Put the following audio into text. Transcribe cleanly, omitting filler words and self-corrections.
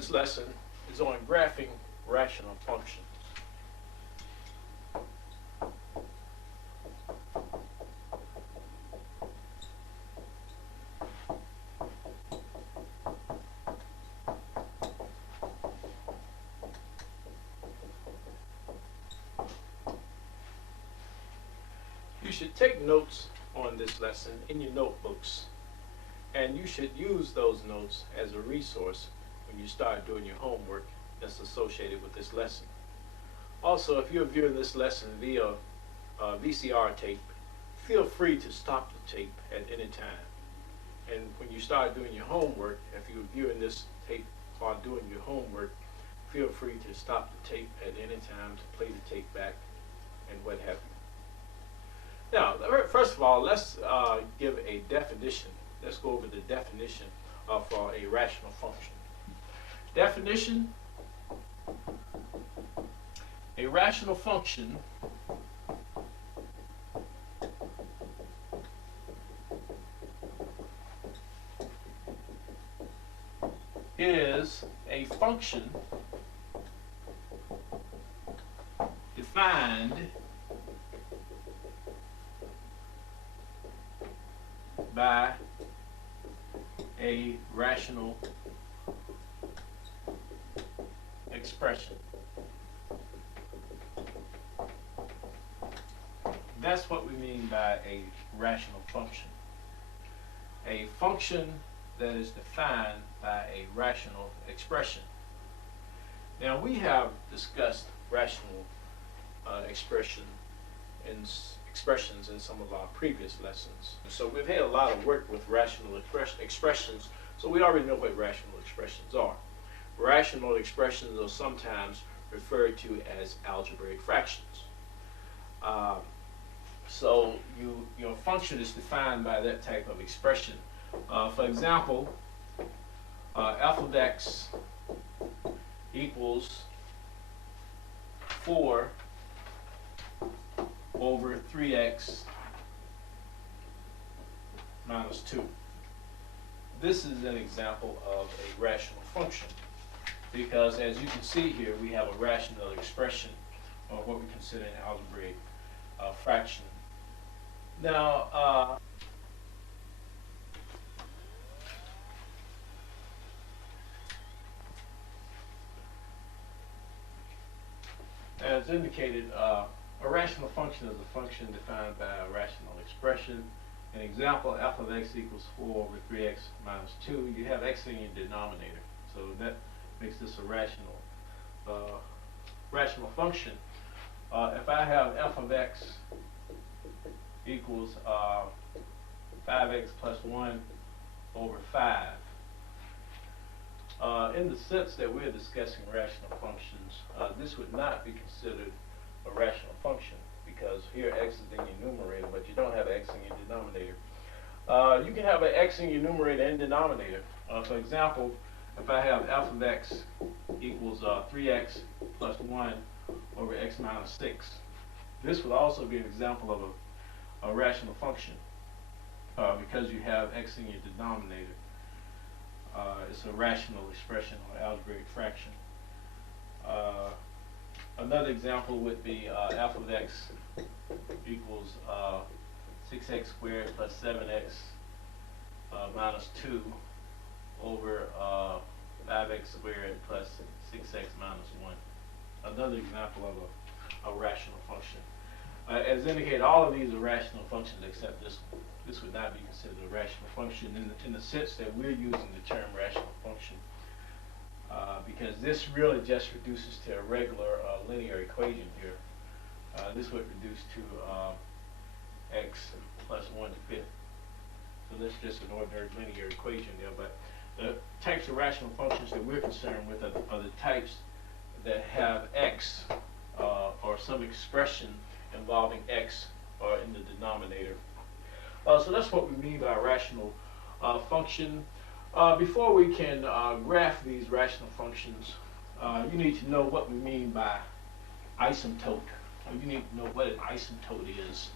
this lesson is on graphing rational functions. You should take notes on this lesson in your notebooks, and you should use those notes as a resource when you start doing your homework that's associated with this lesson. Also, if you're viewing this lesson via VCR tape, feel free to stop the tape at any time. And when you start doing your homework, if you're viewing this tape while doing your homework, feel free to stop the tape at any time to play the tape back and what have you. Now, first of all, let's give a definition. Let's go over the definition for a rational function. Definition: a rational function is a function defined by a rational expression. That's what we mean by a rational function. A function that is defined by a rational expression. Now, we have discussed rational expressions in some of our previous lessons. So we've had a lot of work with rational expressions, so we already know what rational expressions are. Rational expressions are sometimes referred to as algebraic fractions. So your function is defined by that type of expression. For example, f of x equals 4 over 3x minus 2. This is an example of a rational function because, as you can see here, we have a rational expression, or what we consider an algebraic fraction. Now, as indicated, a rational function is a function defined by a rational expression. An example, f of x equals 4 over 3x minus 2. You have x in your denominator, so that makes this a rational function. If I have f of x equals 5x plus 1 over 5, in the sense that we're discussing rational functions, this would not be considered a rational function because here x is in your numerator, but you don't have x in your denominator. You can have an x in your numerator and denominator. For example, if I have f of x equals 3x plus 1 over x minus 6, this would also be an example of a rational function because you have x in your denominator. It's a rational expression or algebraic fraction. Another example would be f of x equals 6x squared plus 7x minus 2 over 5x squared plus 6x minus 1. Another example of a rational function. As indicated, all of these are rational functions except this one. This would not be considered a rational function in the sense that we're using the term rational function because this really just reduces to a regular linear equation here. This would reduce to x plus 1 to 5th. So that's just an ordinary linear equation there. But the types of rational functions that we're concerned with are the types that have x or some expression involving x in the denominator. So that's what we mean by a rational function. Before we can graph these rational functions, you need to know what we mean by asymptote. You need to know what an asymptote is.